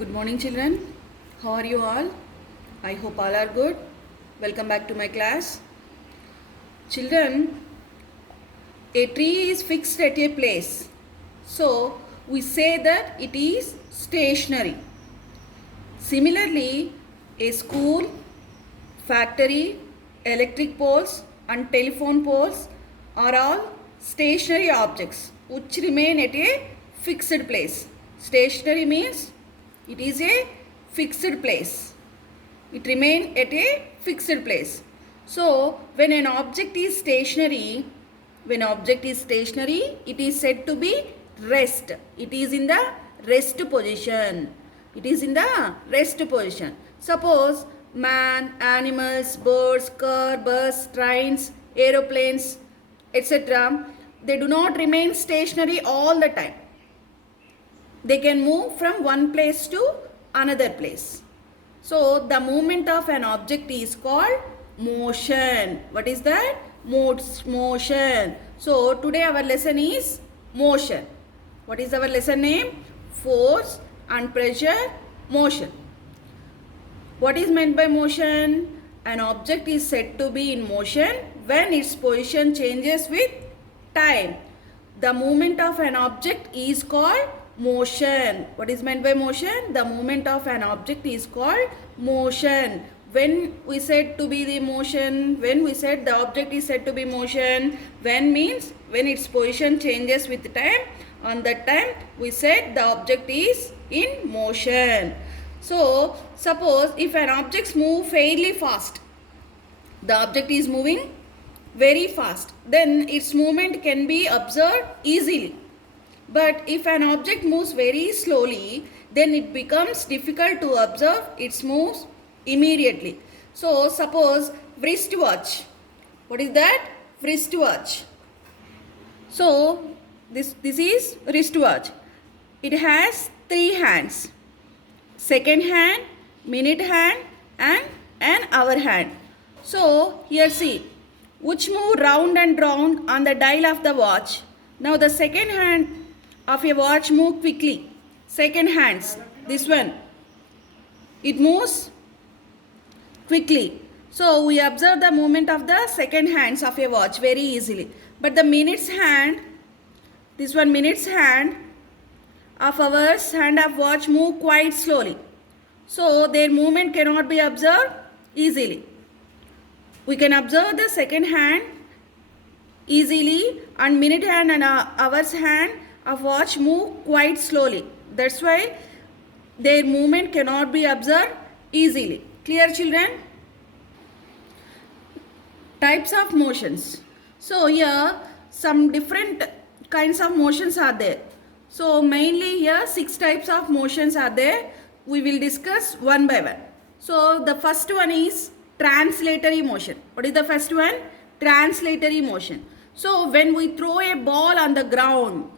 Good morning, children. How are you all? I hope all are good. Welcome back to my class. Children, a tree is fixed at a place. So, we say that it is stationary. Similarly, a school, factory, electric poles, and telephone poles are all stationary objects which remain at a fixed place. Stationary means it is a fixed place. It remains at a fixed place. So, when an object is stationary, it is said to be rest. It is in the rest position. It is in the rest position. Suppose man, animals, birds, car, bus, trains, aeroplanes, etc. They do not remain stationary all the time. They can move from one place to another place. So, the movement of an object is called motion. What is that? Motion. So, today our lesson is motion. What is our lesson name? Force and pressure, motion. What is meant by motion? An object is said to be in motion when its position changes with time. The movement of an object is called motion. What is meant by motion? The movement of an object is called motion. When we said to be the motion, when we said the object is said to be motion, when means when its position changes with time. On that time we said the object is in motion. So suppose if an object moves fairly fast, the object is moving very fast, then its movement can be observed easily. But if an object moves very slowly, then it becomes difficult to observe its moves immediately. So suppose wristwatch. What is that? Wristwatch. So this is wristwatch. It has 3 hands. Second hand, minute hand and an hour hand. So here see, which move round and round on the dial of the watch. Now the second hand of a watch move quickly. Second hands, this one, it moves quickly. So we observe the movement of the second hands of a watch very easily. But the minutes hand, this one minutes hand of hours hand of watch move quite slowly. So their movement cannot be observed easily. We can observe the second hand easily and minute hand and hours hand of watch move quite slowly. That's why their movement cannot be observed easily. Clear, children? Types of motions. So here some different kinds of motions are there. So mainly here 6 types of motions are there. We will discuss one by one. So the first one is translatory motion. What is the first one? Translatory motion. So when we throw a ball on the ground,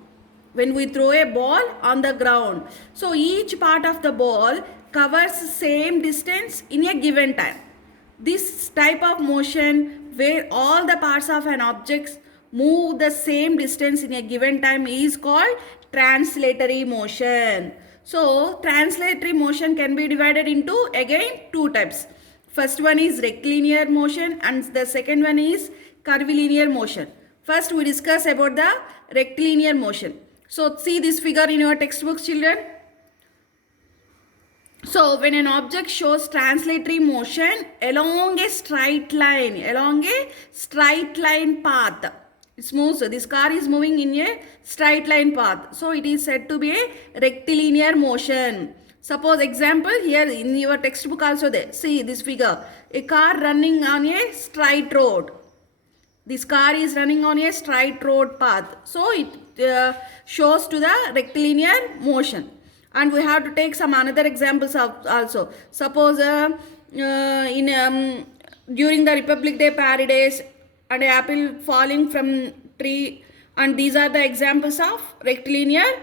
so each part of the ball covers same distance in a given time. This type of motion where all the parts of an object move the same distance in a given time is called translatory motion. So translatory motion can be divided into again 2 types. First one is rectilinear motion and the second one is curvilinear motion. First we discuss about the rectilinear motion. So see this figure in your textbooks, children. So when an object shows translatory motion along a straight line path, it moves. This car is moving in a straight line path. So it is said to be a rectilinear motion. Suppose example here in your textbook also there. See this figure. A car running on a straight road. This car is running on a straight road path. So it shows to the rectilinear motion. And we have to take some another examples also. Suppose during the Republic Day parades and apple falling from tree, and these are the examples of rectilinear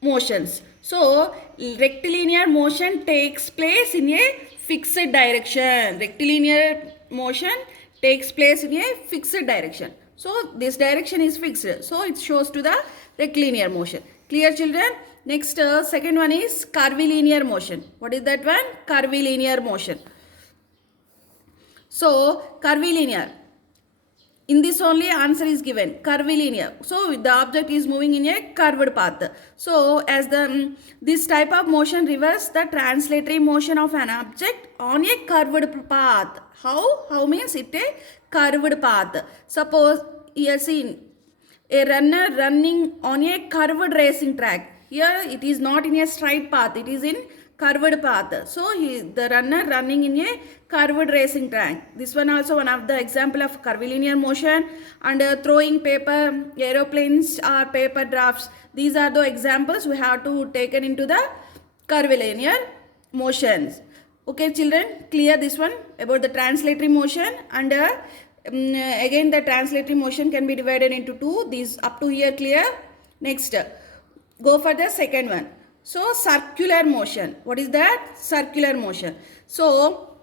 motions. So rectilinear motion takes place in a fixed direction. Rectilinear motion takes place in a fixed direction. So this direction is fixed. So it shows to the rectilinear motion. Clear, children? Next, second one is curvilinear motion. What is that one? Curvilinear motion. So, curvilinear. In this only answer is given, curvilinear. So, the object is moving in a curved path. So, as this type of motion reverses the translatory motion of an object on a curved path. How? How means it a curved path. Suppose, here seen, a runner running on a curved racing track. Here it is not in a straight path, it is in curved path. So the runner running in a curved racing track. This one also one of the example of curvilinear motion. And throwing paper, aeroplanes or paper drafts. These are the examples we have to take into the curvilinear motions. Okay children, clear this one about the translatory motion. And again the translatory motion can be divided into two. These up to here clear. Next, go for the second one. So circular motion. What is that? Circular motion. So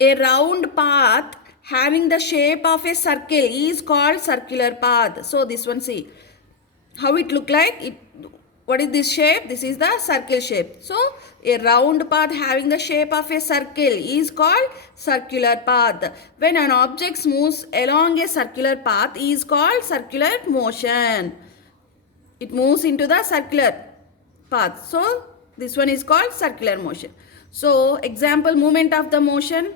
a round path having the shape of a circle is called circular path. So this one, see how it look like. What is this shape? This is the circle shape. So a round path having the shape of a circle is called circular path. When an object moves along a circular path is called circular motion. It moves into the circular path. So this one is called circular motion. So example, movement of the motion,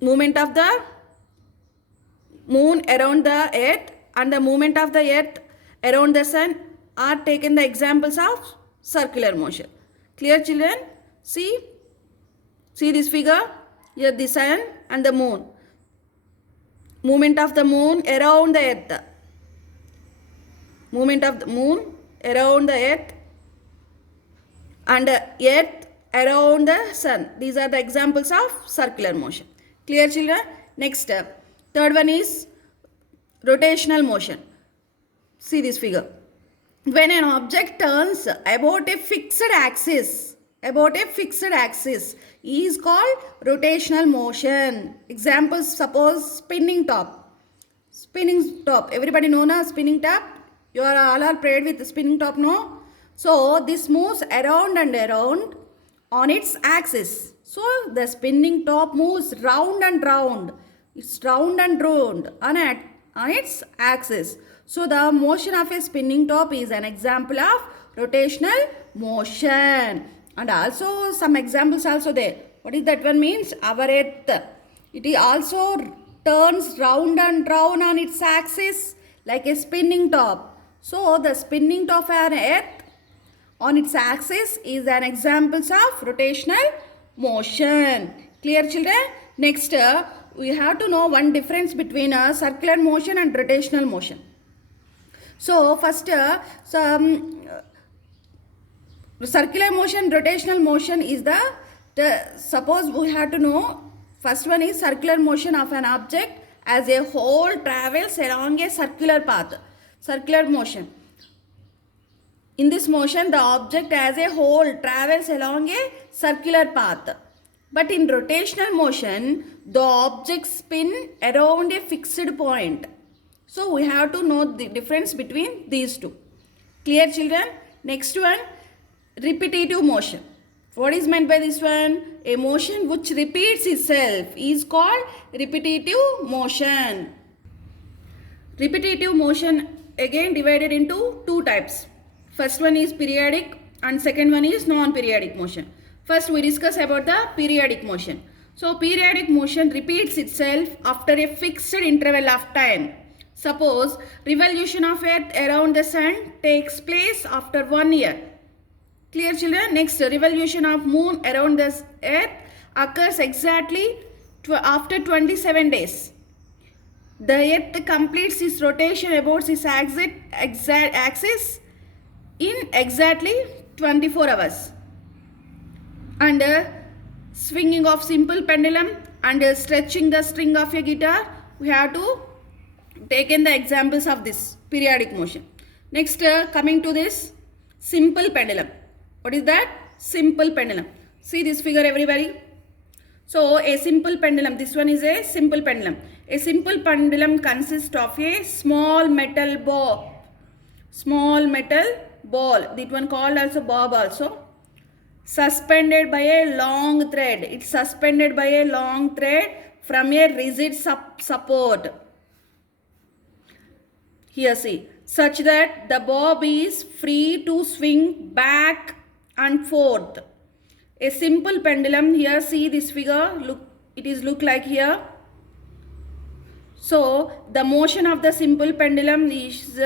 movement of the moon around the earth and the movement of the earth around the sun are taken the examples of circular motion. Clear children? See this figure. Here the sun and the moon. Movement of the moon around the earth. Movement of the moon around the earth and earth around the sun. These are the examples of circular motion. Clear children? Next, third one is rotational motion. See this figure. When an object turns about a fixed axis is called rotational motion. Examples, suppose spinning top. Spinning top. Everybody know na spinning top? You are all played with the spinning top, no? So this moves around and around on its axis. So the spinning top moves round and round. It's round and round on its axis. So the motion of a spinning top is an example of rotational motion. And also some examples also there. What is that one means? Our earth. It also turns round and round on its axis like a spinning top. So the spinning top of an earth on its axis is an example of rotational motion. Clear children? Next, we have to know one difference between a circular motion and rotational motion. So first, circular motion, rotational motion is suppose we have to know, first one is circular motion of an object as a whole travels along a circular path. Circular motion. In this motion, the object as a whole travels along a circular path. But in rotational motion, the object spin around a fixed point. So we have to know the difference between these two. Clear children? Next one, repetitive motion. What is meant by this one? A motion which repeats itself is called repetitive motion. Repetitive motion again divided into two types. First one is periodic and second one is non-periodic motion. First we discuss about the periodic motion. So periodic motion repeats itself after a fixed interval of time. Suppose revolution of earth around the sun takes place after 1 year. Clear children? Next, revolution of moon around the earth occurs exactly after 27 days. The earth completes its rotation about its axis in exactly 24 hours. And swinging of simple pendulum and stretching the string of a guitar, we have to take in the examples of this periodic motion. Next, coming to this simple pendulum. What is that? Simple pendulum. See this figure, everybody. So a simple pendulum, this one is a simple pendulum. A simple pendulum consists of a small metal ball, that one called also bob also, suspended by a long thread. It's suspended by a long thread from a rigid support. Here see, such that the bob is free to swing back and forth. A simple pendulum, here see this figure, look, it is look like here. So the motion of the simple pendulum is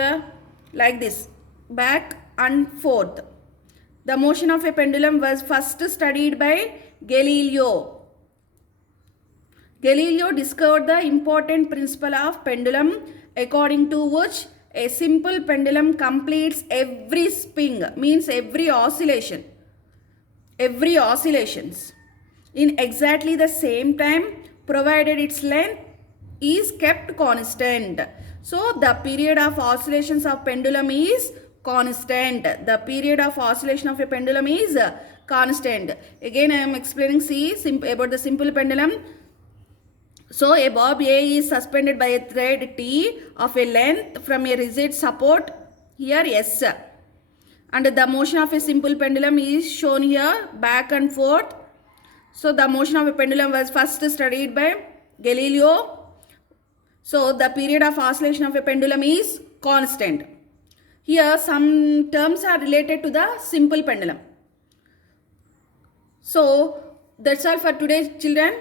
like this, back and forth. The motion of a pendulum was first studied by Galileo. Galileo discovered the important principle of pendulum, according to which a simple pendulum completes every spin, means every oscillations, in exactly the same time, provided its length is kept constant. So the period of oscillations of pendulum is constant. The period of oscillation of a pendulum is constant. Again I am explaining, see, about the simple pendulum. So a bob A is suspended by a thread T of a length from a rigid support, here S. And the motion of a simple pendulum is shown here, back and forth. So the motion of a pendulum was first studied by Galileo. So the period of oscillation of a pendulum is constant. Here some terms are related to the simple pendulum. So that's all for today, children.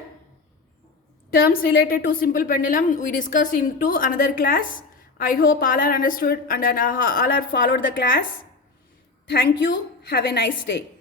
Terms related to simple pendulum we discussed into another class. I hope all are understood and all are followed the class. Thank you. Have a nice day.